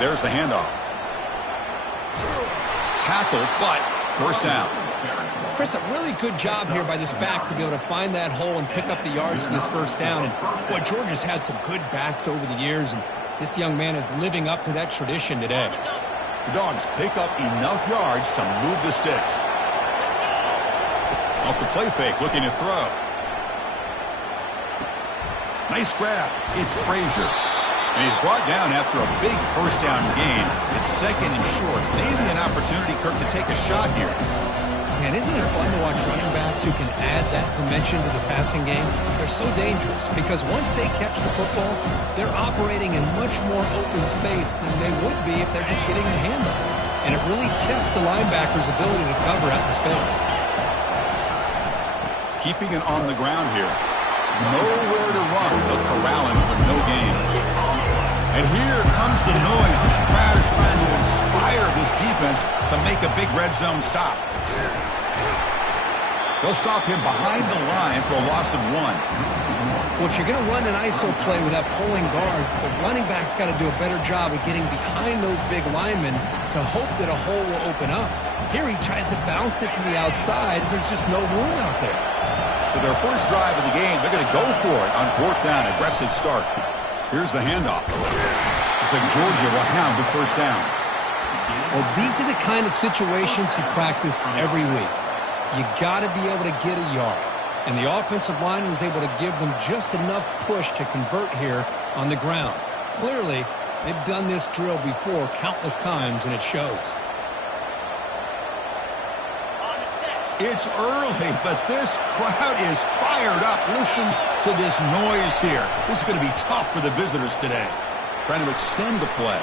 there's the handoff. Tackle, but first down. Chris, a really good job here by this back to be able to find that hole and pick up the yards for this first down. And boy, Georgia's had some good backs over the years, and this young man is living up to that tradition today. The Dogs pick up enough yards to move the sticks. Off the play fake, looking to throw. Nice grab. It's Frazier. And he's brought down after a big first down gain. It's second and short. Maybe an opportunity, Kirk, to take a shot here. Man, isn't it fun to watch running backs who can add that dimension to the passing game? They're so dangerous because once they catch the football, they're operating in much more open space than they would be if they're just getting a hand on it. And it really tests the linebacker's ability to cover out the space. Keeping it on the ground here. Nowhere to run, but corralling for no gain. And here comes the noise. This crowd is trying to inspire this defense to make a big red zone stop. They'll stop him behind the line for a loss of 1. Well, if you're going to run an ISO play with that pulling guard, the running back's got to do a better job of getting behind those big linemen to hope that a hole will open up. Here he tries to bounce it to the outside. There's just no room out there. So their first drive of the game, they're going to go for it on 4th down. Aggressive start. Here's the handoff. Looks like Georgia will have the first down. Well, these are the kind of situations you practice every week. You got to be able to get a yard. And the offensive line was able to give them just enough push to convert here on the ground. Clearly, they've done this drill before countless times, and it shows. It's early, but this crowd is fired up. Listen to this noise here. This is going to be tough for the visitors today. Trying to extend the play.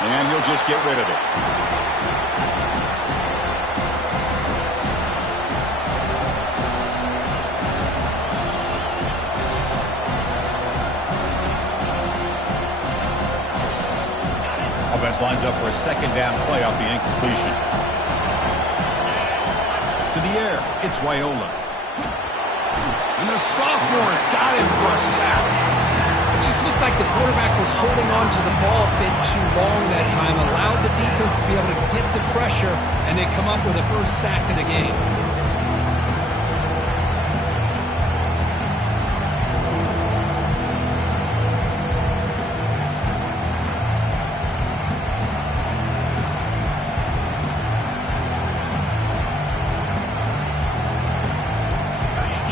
And he'll just get rid of it. Offense lines up for a second down play off the incompletion. To the air, it's Wyola. And the sophomore's got him for a sack. It just looked like the quarterback was holding on to the ball a bit too long that time, allowed the defense to be able to get the pressure, and they come up with the first sack of the game.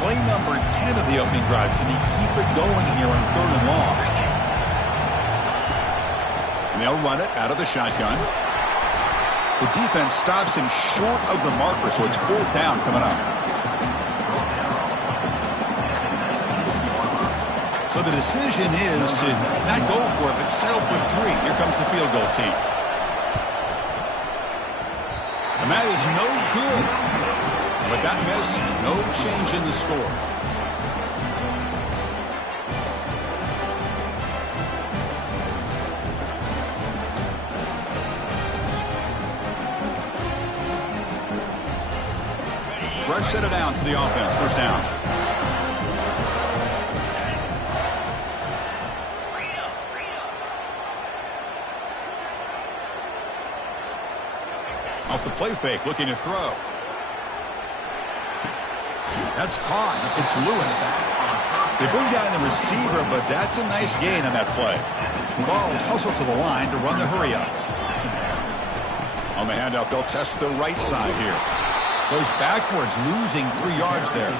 Play number 10 of the opening drive. Can he keep it going here on 3rd and long? And they'll run it out of the shotgun. The defense stops him short of the marker, so it's 4th down coming up. So the decision is to not go for it, but settle for 3. Here comes the field goal team. And that is no good. But that miss, no change in the score. Fresh set of downs for the offense. First down. Off the play fake, looking to throw. That's caught. It's Lewis. They bring down the receiver, but that's a nice gain on that play. The ball is hustled to the line to run the hurry up. On the handoff, they'll test the right side here. Goes backwards, losing 3 yards there.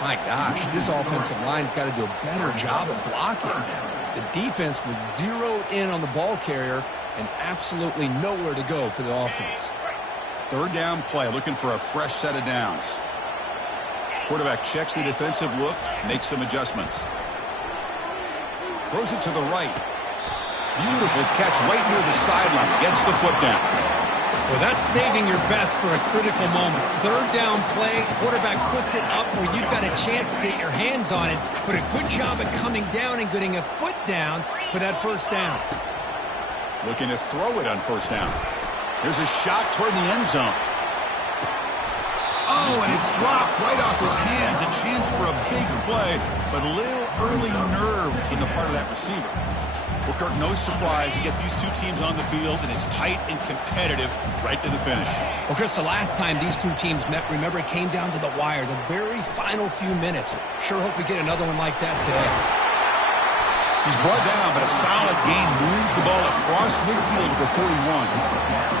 My gosh, this offensive line's got to do a better job of blocking. The defense was zeroed in on the ball carrier and absolutely nowhere to go for the offense. 3rd down play, looking for a fresh set of downs. Quarterback checks the defensive look, makes some adjustments. Throws it to the right. Beautiful catch right near the sideline. Gets the foot down. Well, that's saving your best for a critical moment. 3rd down play, quarterback puts it up where you've got a chance to get your hands on it, but a good job at coming down and getting a foot down for that first down. Looking to throw it on 1st down. Here's a shot toward the end zone. throw, and it's dropped right off his hands. A chance for a big play, but a little early nerves on the part of that receiver. Well, Kirk, no surprise. You get these two teams on the field, and it's tight and competitive right to the finish. Well, Chris, the last time these two teams met, remember, it came down to the wire, the very final few minutes. Sure hope we get another one like that today. He's brought down, but a solid gain moves the ball across midfield to the 31.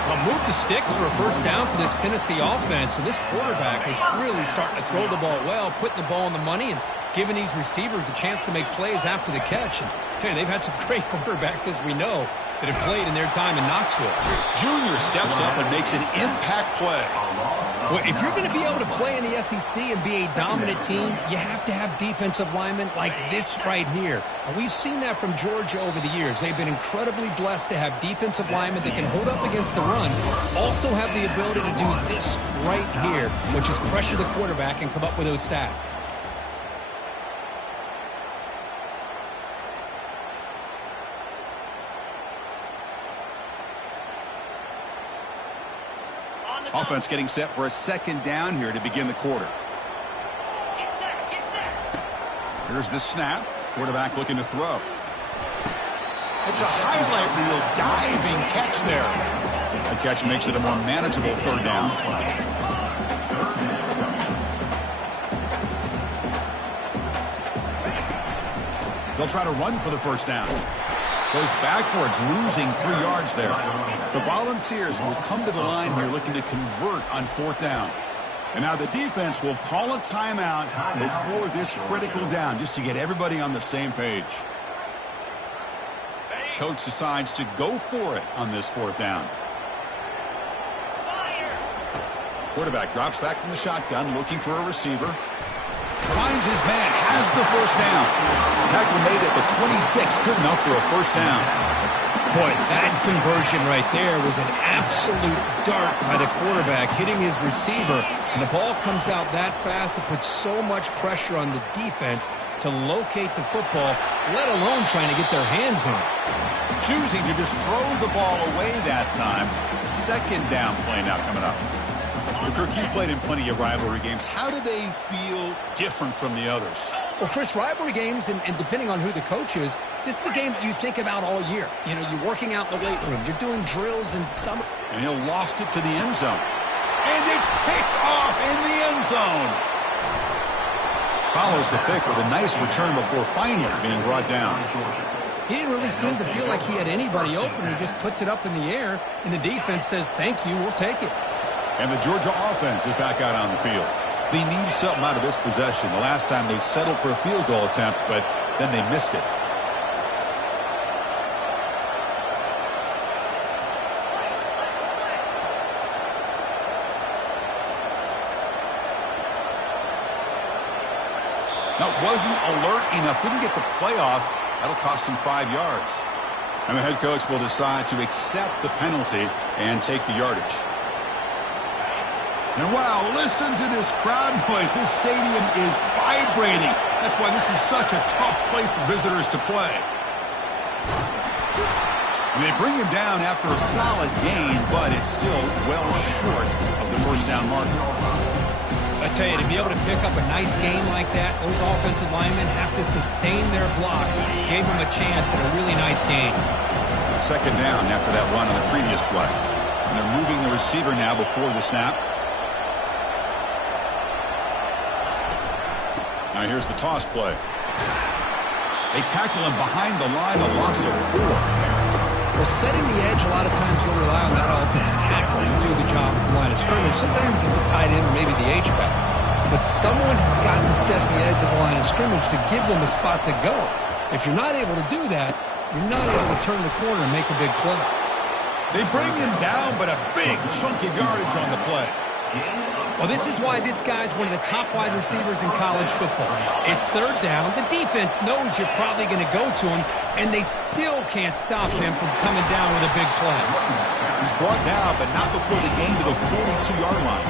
Well, move the sticks for a first down for this Tennessee offense, and this quarterback is really starting to throw the ball well, putting the ball in the money and giving these receivers a chance to make plays after the catch. And I tell you, they've had some great quarterbacks, as we know, that have played in their time in Knoxville. Junior steps up and makes an impact play. Well, if you're going to be able to play in the SEC and be a dominant team, you have to have defensive linemen like this right here. And we've seen that from Georgia over the years. They've been incredibly blessed to have defensive linemen that can hold up against the run, also have the ability to do this right here, which is pressure the quarterback and come up with those sacks. Offense getting set for a second down here to begin the quarter. Get set. Here's the snap. Quarterback looking to throw. It's a highlight reel diving catch there. The catch makes it a more manageable third down. They'll try to run for the first down. Goes backwards, losing 3 yards there. The Volunteers will come to the line here looking to convert on fourth down. And now the defense will call a timeout before this critical down, just to get everybody on the same page. Coach decides to go for it on this fourth down. Quarterback drops back from the shotgun, looking for a receiver. Finds his man, has the first down. Tackle made at the 26, good enough for a first down. Boy, that conversion right there was an absolute dart by the quarterback, hitting his receiver, and the ball comes out that fast to put so much pressure on the defense to locate the football, let alone trying to get their hands on it. Choosing to just throw the ball away that time. Second down play now coming up. Kirk, you played in plenty of rivalry games. How do they feel different from the others? Well, Chris, rivalry games, and depending on who the coach is, this is a game that you think about all year. You know, you're working out in the weight room. You're doing drills in summer. And he'll loft it to the end zone. And it's picked off in the end zone. Follows the pick with a nice return before finally being brought down. He didn't really seem to feel like he had anybody open. He just puts it up in the air, and the defense says, thank you, we'll take it. And the Georgia offense is back out on the field. They need something out of this possession. The last time they settled for a field goal attempt, but then they missed it. Now, wasn't alert enough. Didn't get the play off. That'll cost him 5 yards. And the head coach will decide to accept the penalty and take the yardage. And wow, listen to this crowd noise. This stadium is vibrating. That's why this is such a tough place for visitors to play. And they bring him down after a solid gain, but it's still well short of the first down marker. I tell you, to be able to pick up a nice game like that, those offensive linemen have to sustain their blocks. Gave him a chance at a really nice game. Second down after that run on the previous play. And they're moving the receiver now before the snap. Now here's the toss play. They tackle him behind the line, a loss of 4. Well, setting the edge, a lot of times you'll rely on that offensive tackle to do the job at the line of scrimmage. Sometimes it's a tight end or maybe the H-back. But someone has got to set the edge of the line of scrimmage to give them a spot to go. If you're not able to do that, you're not able to turn the corner and make a big play. They bring him down, but a big chunk of yardage on the play. Well, this is why this guy's one of the top wide receivers in college football. It's third down. The defense knows you're probably going to go to him, and they still can't stop him from coming down with a big play. He's brought down, but not before the gain to the 42-yard line.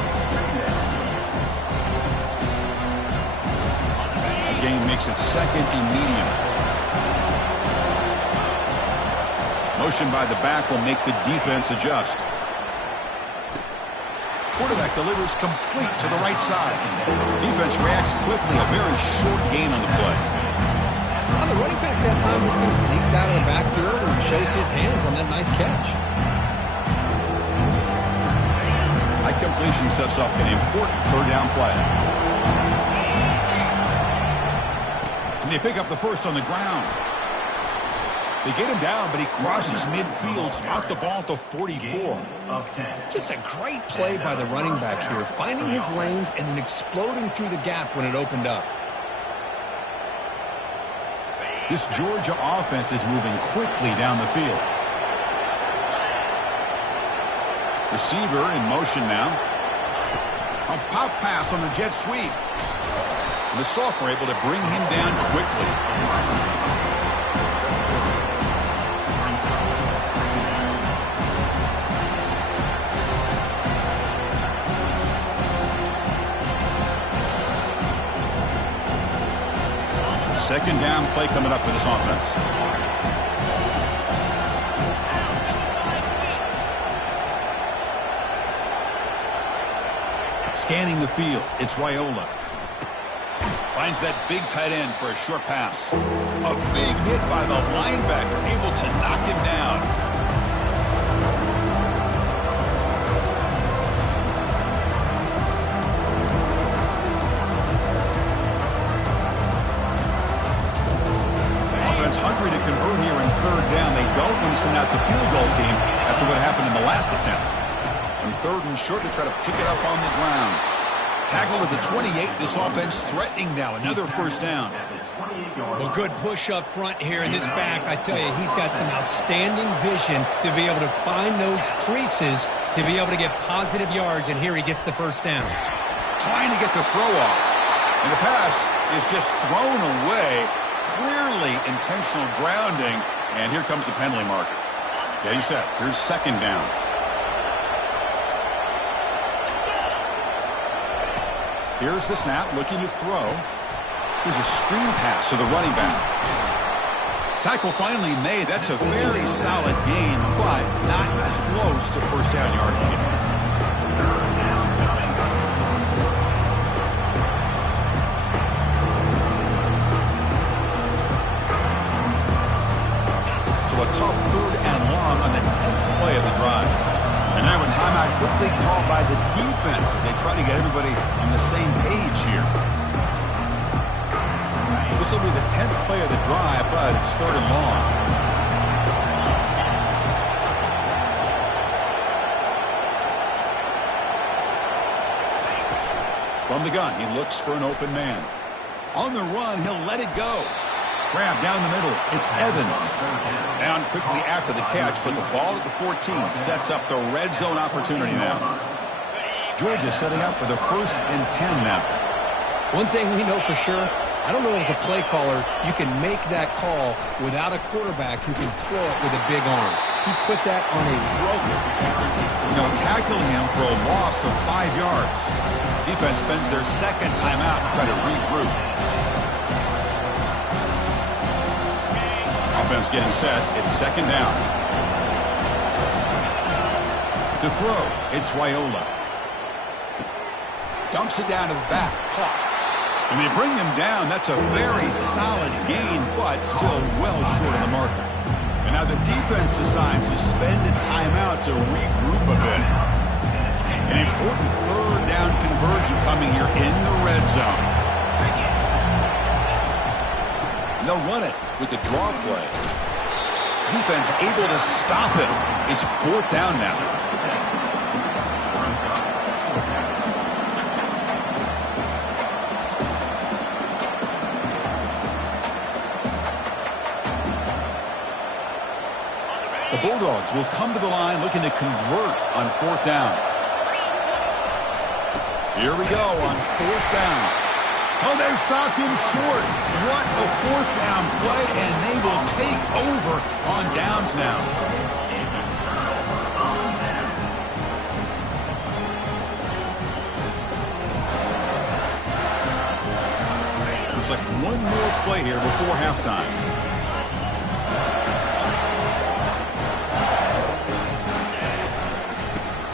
The gain makes it second and medium. Motion by the back will make the defense adjust. quarterback delivers complete to the right side. Defense reacts quickly. A very short gain on the play. Well, the running back that time just kind of sneaks out of the backfield and shows his hands on that nice catch. High completion sets up an important third down play. And they pick up the first on the ground. They get him down, but he crosses midfield, sparked the ball to 44. Just a great play by the running back here, finding his lanes and then exploding through the gap when it opened up. This Georgia offense is moving quickly down the field. Receiver in motion now. A pop pass on the jet sweep. The sophomore able to bring him down quickly. Second down play coming up for this offense. Scanning the field, it's Raiola. Finds that big tight end for a short pass. A big hit by the linebacker, able to knock him down. Hungry to convert here in third down. They don't want to send out the field goal team after what happened in the last attempt. On third and short to try to pick it up on the ground. Tackled at the 28. This offense threatening now. Another first down. Well, good push up front here in this back. I tell you, he's got some outstanding vision to be able to find those creases, to be able to get positive yards, and here he gets the first down. Trying to get the throw off. And the pass is just thrown away. Clearly intentional grounding, and here comes the penalty marker. Getting set. Here's second down. Here's the snap, looking to throw. Here's a screen pass to the running back. Tackle finally made. That's a very solid gain, but not close to first down yardage. So a tough third and long on the 10th play of the drive. And now a timeout quickly called by the defense as they try to get everybody on the same page here. This will be the 10th play of the drive, but it's third and long. From the gun, he looks for an open man. On the run, he'll let it go. Grab down the middle. It's Evans. Down quickly after the catch, but the ball at the 14 sets up the red zone opportunity now. Georgia setting up for the 1st and 10 now. One thing we know for sure, I don't know as a play caller, you can make that call without a quarterback who can throw it with a big arm. He put that on a rope. They'll tackle him for a loss of 5 yards. Defense spends their second timeout to try to regroup. Offense getting set. It's second down. To throw, it's Raiola. Dumps it down to the back. Caught. And they bring him down. That's a very solid gain, but still well short of the marker. And now the defense decides to spend a timeout to regroup a bit. An important third down conversion coming here in the red zone. And they'll run it with the draw play. Defense able to stop it. It's fourth down now. The Bulldogs will come to the line looking to convert on fourth down. Here we go on fourth down. Oh, they've stopped him short. What a fourth down play, and they will take over on downs now. Looks like one more play here before halftime.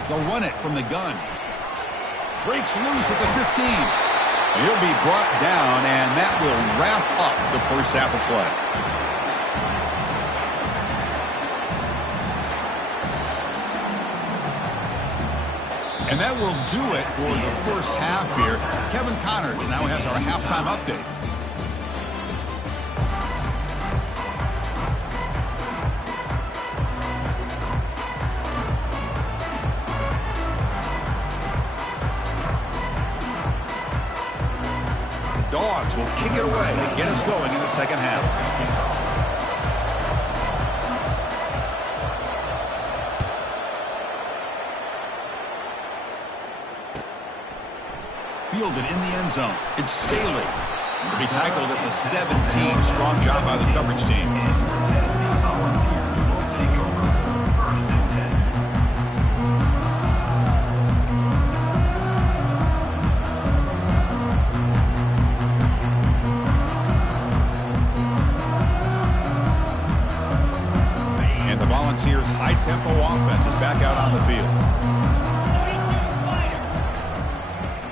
They'll run it from the gun. Breaks loose at the 15. He'll be brought down, and that will wrap up the first half of play. And that will do it for the first half here. Kevin Connors now has our halftime update. The Dogs will kick it away to get us going in the second half. Fielded in the end zone. It's Staley. To be tackled at the 17. Strong job by the coverage team. And the Volunteers' high-tempo offense is back out on the field.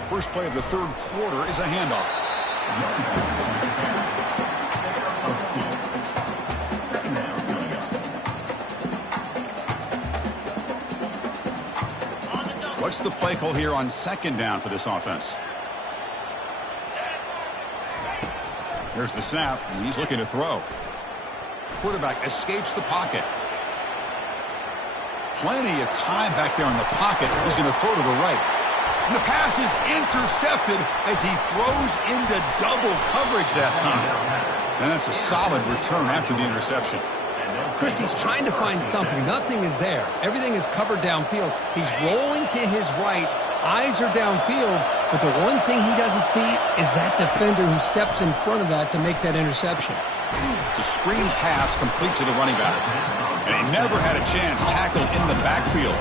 First play of the third quarter is a handoff. What's the play call here on second down for this offense? Here's the snap, and he's looking to throw. Quarterback escapes the pocket. Plenty of time back there in the pocket. He's going to throw to the right. And the pass is intercepted as he throws into double coverage that time. And that's a solid return after the interception. Chris, he's trying to find something. Nothing is there. Everything is covered downfield. He's rolling to his right. Eyes are downfield. But the one thing he doesn't see is that defender who steps in front of that to make that interception. It's a screen pass complete to the running back. And he never had a chance tackled in the backfield.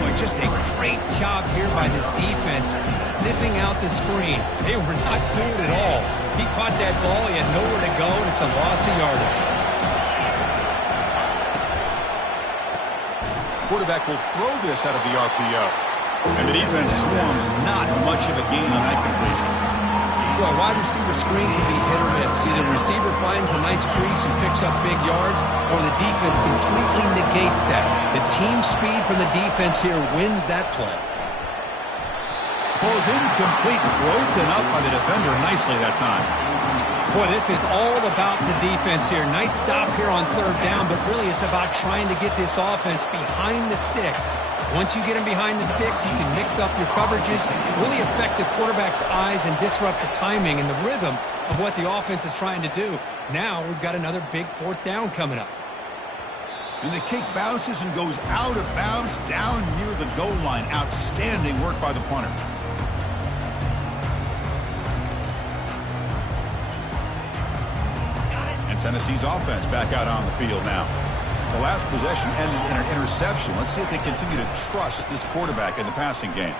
Boy, just a great job here by this defense, sniffing out the screen. They were not fooled at all. He caught that ball, he had nowhere to go, and it's a loss of yardage. Quarterback will throw this out of the RPO. And the defense swarms not much of a gain on that completion. Well, wide receiver screen can be hit or miss. Either the receiver finds a nice crease and picks up big yards, or the defense completely negates that. The team speed from the defense here wins that play. Falls incomplete, broken up by the defender nicely that time. Boy, this is all about the defense here. Nice stop here on third down, but really it's about trying to get this offense behind the sticks. Once you get them behind the sticks, you can mix up your coverages, really affect the quarterback's eyes and disrupt the timing and the rhythm of what the offense is trying to do. Now we've got another big fourth down coming up. And the kick bounces and goes out of bounds down near the goal line. Outstanding work by the punter. And Tennessee's offense back out on the field now. The last possession ended in an interception. Let's see if they continue to trust this quarterback in the passing game.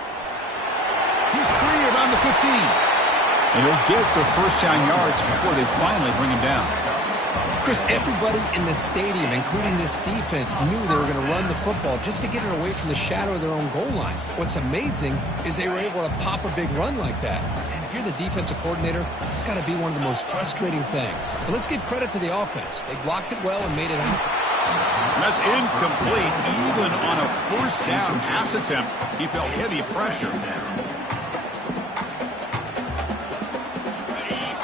He's free around the 15. And he'll get the first down yards before they finally bring him down. Chris, everybody in the stadium, including this defense, knew they were going to run the football just to get it away from the shadow of their own goal line. What's amazing is they were able to pop a big run like that. And if you're the defensive coordinator, it's got to be one of the most frustrating things. But let's give credit to the offense. They blocked it well and made it happen. That's incomplete. Even on a first down pass attempt, he felt heavy pressure.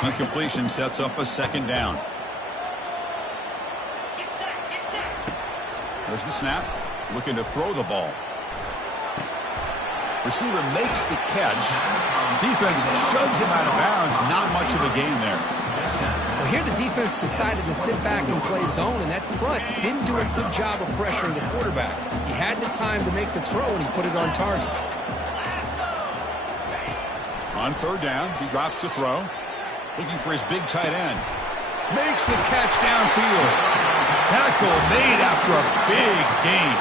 Incompletion sets up a second down. There's the snap. Looking to throw the ball. Receiver makes the catch. Defense shoves him out of bounds. Not much of a gain there. Well, here the defense decided to sit back and play zone, and that front didn't do a good job of pressuring the quarterback. He had the time to make the throw, and he put it on target. On third down, he drops to throw. Looking for his big tight end. Makes the catch downfield. Tackle made after a big gain.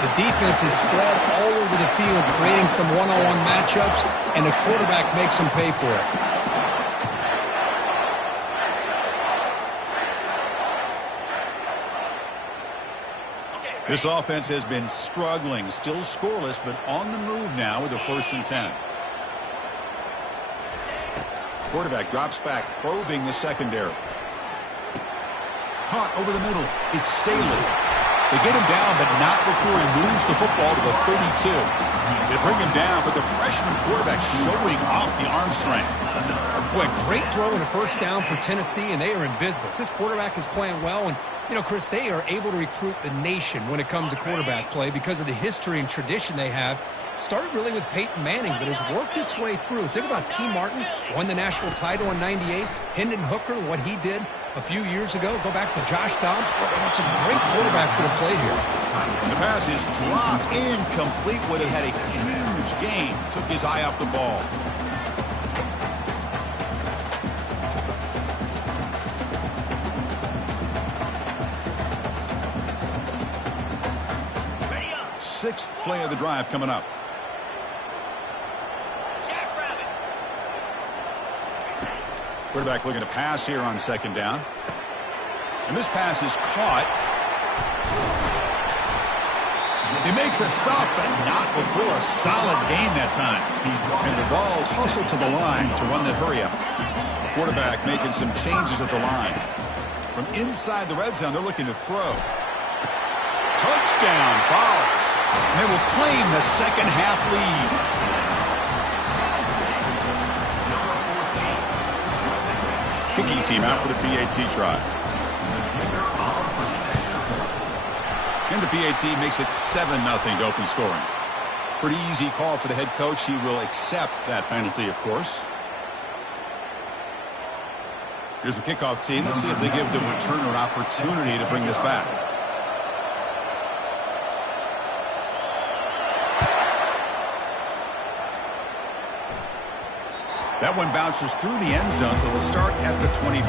The defense is spread all over the field, creating some one-on-one matchups, and the quarterback makes them pay for it. This offense has been struggling, still scoreless, but on the move now with a 1st and 10. Quarterback drops back, probing the secondary. Caught over the middle. It's Staley. They get him down, but not before he moves the football to the 32. They bring him down, but the freshman quarterback showing off the arm strength. Boy, great throw and a 1st down for Tennessee, and they are in business. This quarterback is playing well, and, you know, Chris, they are able to recruit the nation when it comes to quarterback play because of the history and tradition they have. Started really with Peyton Manning, but has worked its way through. Think about T. Martin, won the national title in '98. Hendon Hooker, what he did a few years ago. Go back to Josh Dobbs. Boy, they got some great quarterbacks that have played here. And the pass is dropped, incomplete. Would have had a huge gain. Took his eye off the ball. Sixth play of the drive coming up. Quarterback looking to pass here on 2nd down. And this pass is caught. They make the stop, but not before a solid gain that time. And the Vols hustle to the line to run the hurry up. Quarterback making some changes at the line. From inside the red zone, they're looking to throw. Touchdown, Vols. And they will claim the 2nd half lead. Kicking team out for the PAT try. And the PAT makes it 7-0 to open scoring. Pretty easy call for the head coach. He will accept that penalty, of course. Here's the kickoff team. Let's see if they give the returner an opportunity to bring this back. That one bounces through the end zone, so they'll start at the 25.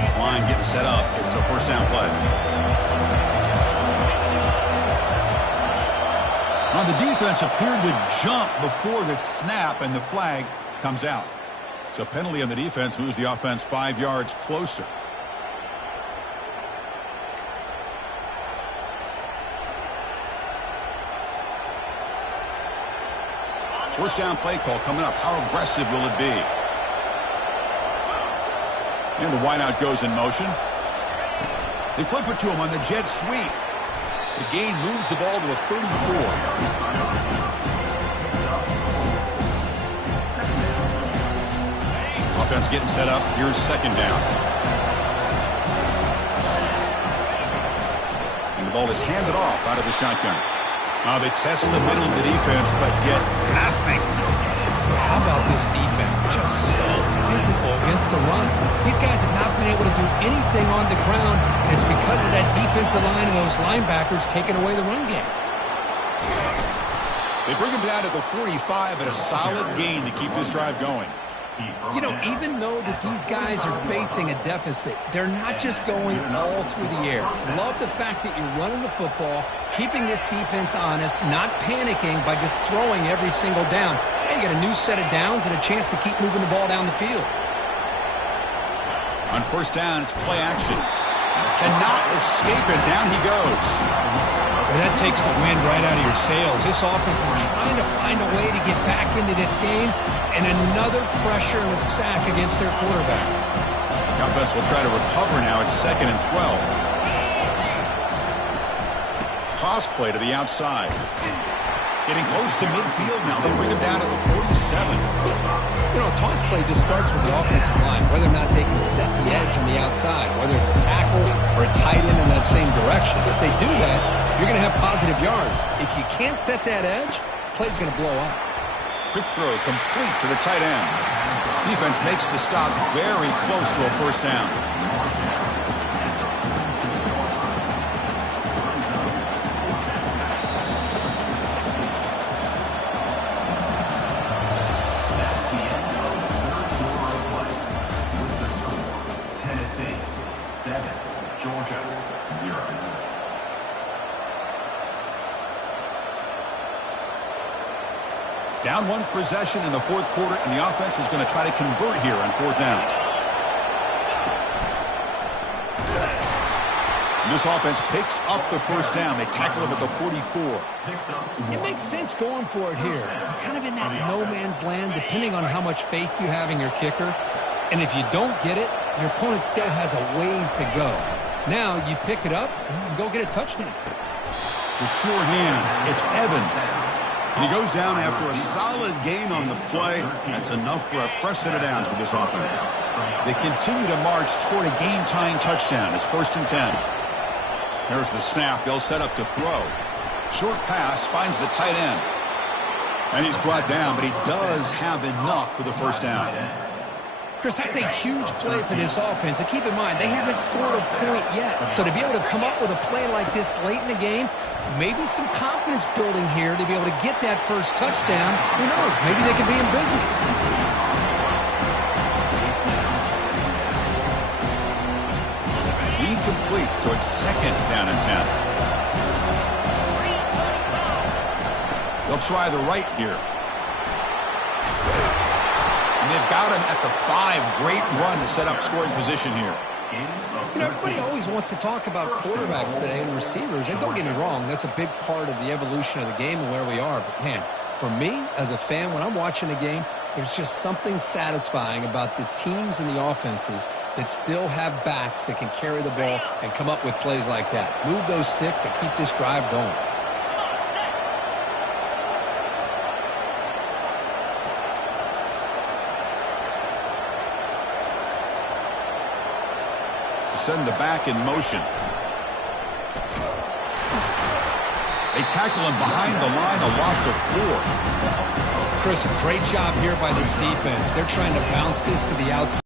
This line getting set up. It's a 1st down play. Now the defense appeared to jump before the snap, and the flag comes out. So penalty on the defense moves the offense 5 yards closer. First down play call coming up. How aggressive will it be? And the wideout goes in motion. They flip it to him on the jet sweep. The gain moves the ball to the 34. Offense getting set up. Here's 2nd down. And the ball is handed off out of the shotgun. They test the middle of the defense, but get nothing. How about this defense? Just so physical against the run. These guys have not been able to do anything on the ground, and it's because of that defensive line and those linebackers taking away the run game. They bring him down to the 45, but a solid gain to keep this drive going. You know, even though that these guys are facing a deficit, they're not just going all through the air. Love the fact that you're running the football, keeping this defense honest, not panicking by just throwing every single down. Hey, you get a new set of downs and a chance to keep moving the ball down the field. On 1st down, it's play action. Cannot escape it. Down he goes. Well, that takes the wind right out of your sails. This offense is trying to find a way to get back into this game, and another pressure and a sack against their quarterback. The offense will try to recover now. It's 2nd and 12. Toss play to the outside. Getting close to midfield now. They bring him down at the 47. You know, a toss play just starts with the offensive line, whether or not they can set the edge on the outside, whether it's a tackle or a tight end in that same direction. If they do that, you're going to have positive yards. If you can't set that edge, play's going to blow up. Quick throw complete to the tight end. Defense makes the stop very close to a 1st down. Down 1 possession in the 4th quarter, and the offense is going to try to convert here on 4th down. This offense picks up the first down. They tackle him at the 44. It makes sense going for it here. You're kind of in that no-man's land depending on how much faith you have in your kicker. And if you don't get it, your opponent still has a ways to go. Now you pick it up and go get a touchdown. The sure hands. It's Evans. And he goes down after a solid gain on the play. That's enough for a fresh set of downs for this offense. They continue to march toward a game-tying touchdown. It's 1st and 10. Here's the snap. They'll set up to throw. Short pass finds the tight end. And he's brought down, but he does have enough for the first down. Chris, that's a huge play for this offense. And keep in mind, they haven't scored a point yet. So to be able to come up with a play like this late in the game, maybe some confidence building here to be able to get that first touchdown. Who knows? Maybe they could be in business. Incomplete, so it's 2nd down and 10. They'll try the right here. And they've got him at the 5. Great run to set up scoring position here. You know, everybody always wants to talk about quarterbacks today and receivers. And don't get me wrong, that's a big part of the evolution of the game and where we are. But, man, for me, as a fan, when I'm watching a game, there's just something satisfying about the teams and the offenses that still have backs that can carry the ball and come up with plays like that. Move those sticks and keep this drive going. Send the back in motion. They tackle him behind the line, a loss of 4. Chris, a great job here by this defense. They're trying to bounce this to the outside.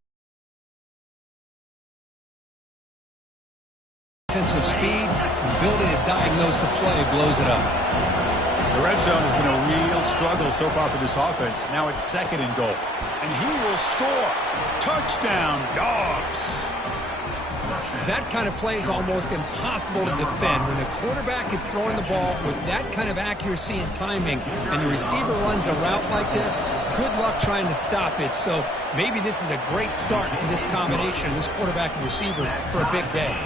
Defensive speed, ability to diagnose the play, blows it up. The red zone has been a real struggle so far for this offense. Now it's 2nd and goal. And he will score. Touchdown, Dogs. That kind of play is almost impossible to defend. When the quarterback is throwing the ball with that kind of accuracy and timing, and the receiver runs a route like this, good luck trying to stop it. So maybe this is a great start for this combination, this quarterback and receiver, for a big day.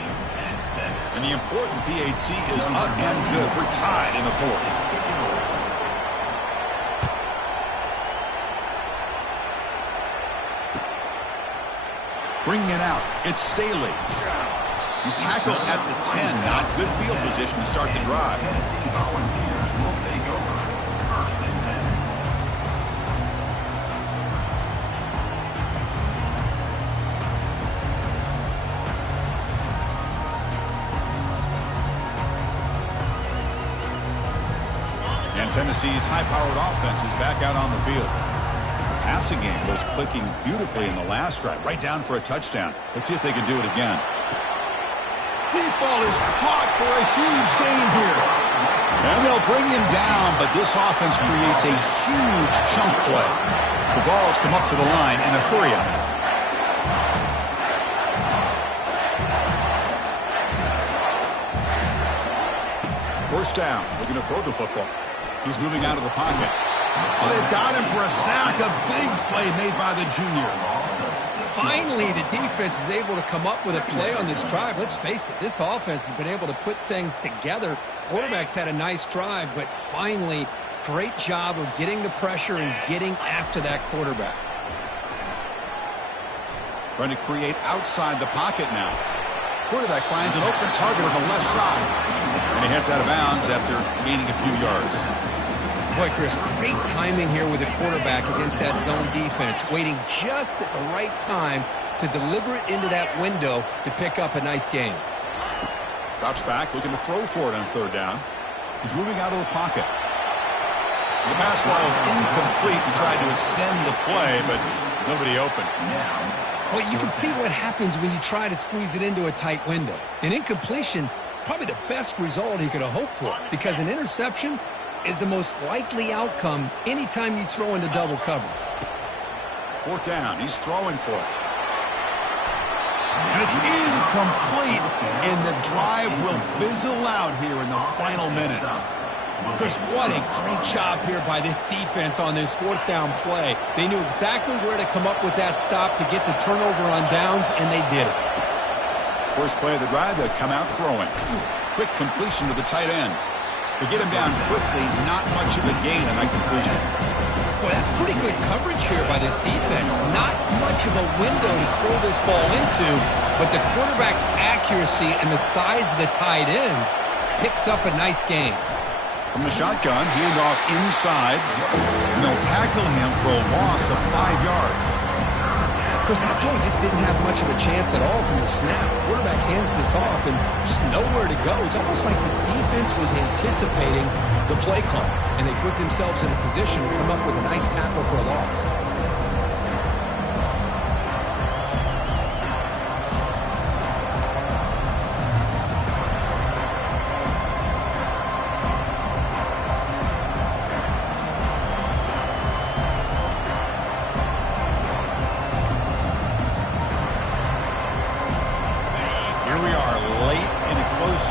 And the important PAT is up and good. We're tied in the 4th. Bringing it out, it's Staley. He's tackled at the 10. Not good field position to start the drive. And Tennessee's high-powered offense is back out on the field. Passing game was clicking beautifully in the last drive, right down for a touchdown. Let's see if they can do it again. Deep ball is caught for a huge gain here. And they'll bring him down, but this offense creates a huge chunk play. The ball's come up to the line in a hurry-up. First down, looking to throw the football. He's moving out of the pocket. Oh, they've got him for a sack. A big play made by the junior. Finally, the defense is able to come up with a play on this drive. Let's face it, this offense has been able to put things together. Quarterback's had a nice drive, but finally, great job of getting the pressure and getting after that quarterback. Trying to create outside the pocket now. Quarterback finds an open target on the left side. And he heads out of bounds after gaining a few yards. Boy, Chris, great timing here with the quarterback against that zone defense, waiting just at the right time to deliver it into that window to pick up a nice gain. Drops back, looking to throw for it on 3rd down. He's moving out of the pocket. The pass ball is incomplete. He tried to extend the play, but nobody open. Well, you can see what happens when you try to squeeze it into a tight window. An incompletion is probably the best result he could have hoped for, because an interception is the most likely outcome anytime you throw into double cover. 4th down. He's throwing for it. And it's incomplete. And the drive will fizzle out here in the final minutes. Chris, what a great job here by this defense on this 4th down play. They knew exactly where to come up with that stop to get the turnover on downs, and they did it. First play of the drive, they'll come out throwing. Quick completion to the tight end. They get him down quickly, not much of a gain on that completion. Boy, that's pretty good coverage here by this defense. Not much of a window to throw this ball into, but the quarterback's accuracy and the size of the tight end picks up a nice gain. From the shotgun, handoff inside, and they'll tackle him for a loss of 5 yards. Chris, that play just didn't have much of a chance at all from the snap. Quarterback hands this off and just nowhere to go. It's almost like the defense was anticipating the play call, and they put themselves in a position to come up with a nice tackle for a loss.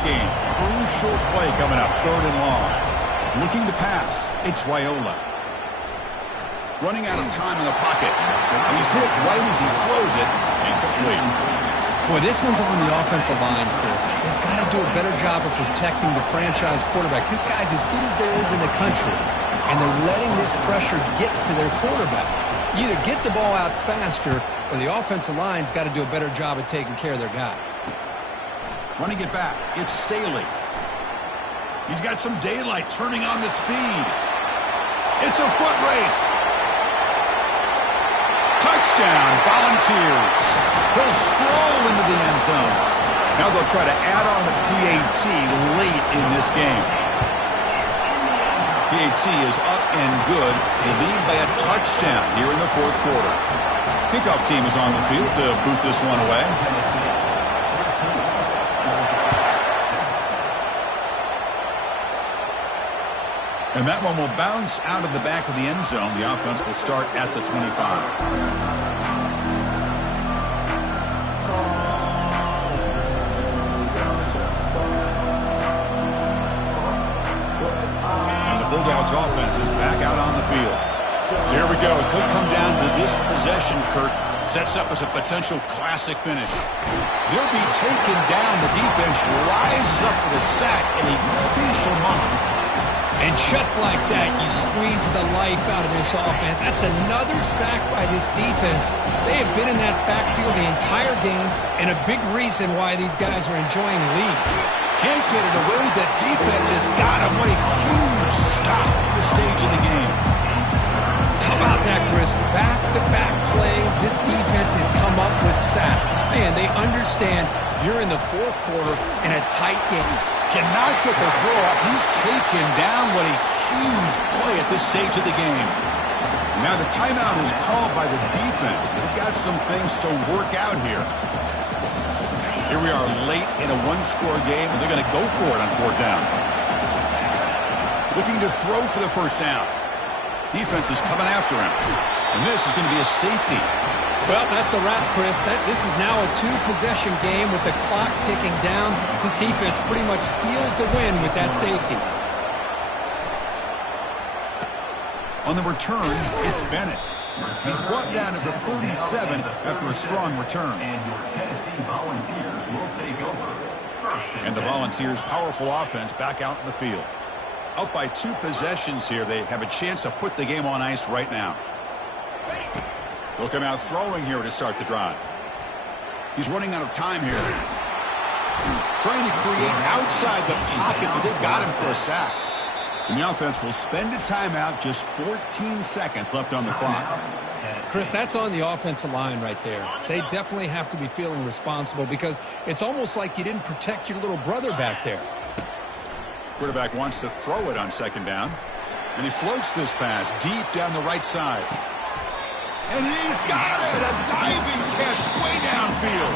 Game. Crucial play coming up, 3rd and long. Looking to pass, it's Raiola. Running out of time in the pocket. And he's hit right as he throws it. Incomplete. Boy, this one's on the offensive line, Chris. They've got to do a better job of protecting the franchise quarterback. This guy's as good as there is in the country, and they're letting this pressure get to their quarterback. You either get the ball out faster, or the offensive line's got to do a better job of taking care of their guy. Running it back, it's Staley. He's got some daylight turning on the speed. It's a foot race. Touchdown, Volunteers. He'll stroll into the end zone. Now they'll try to add on the PAT late in this game. PAT is up and good. They lead by a touchdown here in the 4th quarter. Kickoff team is on the field to boot this one away. And that one will bounce out of the back of the end zone. The offense will start at the 25. And the Bulldogs offense is back out on the field. So here we go. It could come down to this possession, Kirk. Sets up as a potential classic finish. He'll be taken down. The defense rises up with a sack in a crucial moment. And just like that, you squeeze the life out of this offense. That's another sack by this defense. They have been in that backfield the entire game, and a big reason why these guys are enjoying the lead. Can't get it away. The defense has got him. What a huge stop at this stage of the game. How about that, Chris? Back-to-back plays. This defense has come up with sacks. Man, they understand you're in the 4th quarter in a tight game. Cannot get the throw off. He's taken down. What a huge play at this stage of the game. Now the timeout is called by the defense. They've got some things to work out here. Here we are late in a 1-score game, and they're going to go for it on 4th down. Looking to throw for the 1st down. Defense is coming after him. And this is going to be a safety. Well, that's a wrap, Chris. This is now a 2-possession game with the clock ticking down. This defense pretty much seals the win with that safety. On the return, it's Bennett. He's brought down at the 37 after a strong return. And the Volunteers' powerful offense back out in the field. Up by 2 possessions here. They have a chance to put the game on ice right now. They'll come out throwing here to start the drive. He's running out of time here. Trying to create outside the pocket, but they've got him for a sack. And the offense will spend a timeout, just 14 seconds left on the clock. Chris, that's on the offensive line right there. They definitely have to be feeling responsible because it's almost like you didn't protect your little brother back there. Quarterback wants to throw it on 2nd down. And he floats this pass deep down the right side. And he's got it! A diving catch way downfield.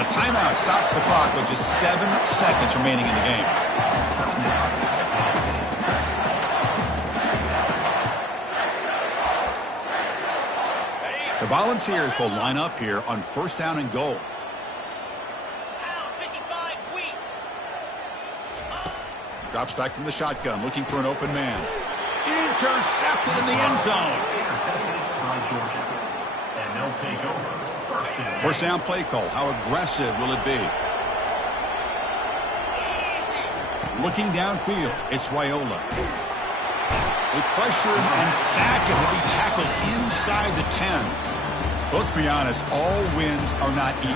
A timeout stops the clock with just 7 seconds remaining in the game. The Volunteers will line up here on 1st down and goal. Drops back from the shotgun, looking for an open man. Intercepted in the end zone. First down play call. How aggressive will it be? Looking downfield, it's Raiola. They pressure him and sack him. He'll be tackled inside the 10. Let's be honest, all wins are not equal.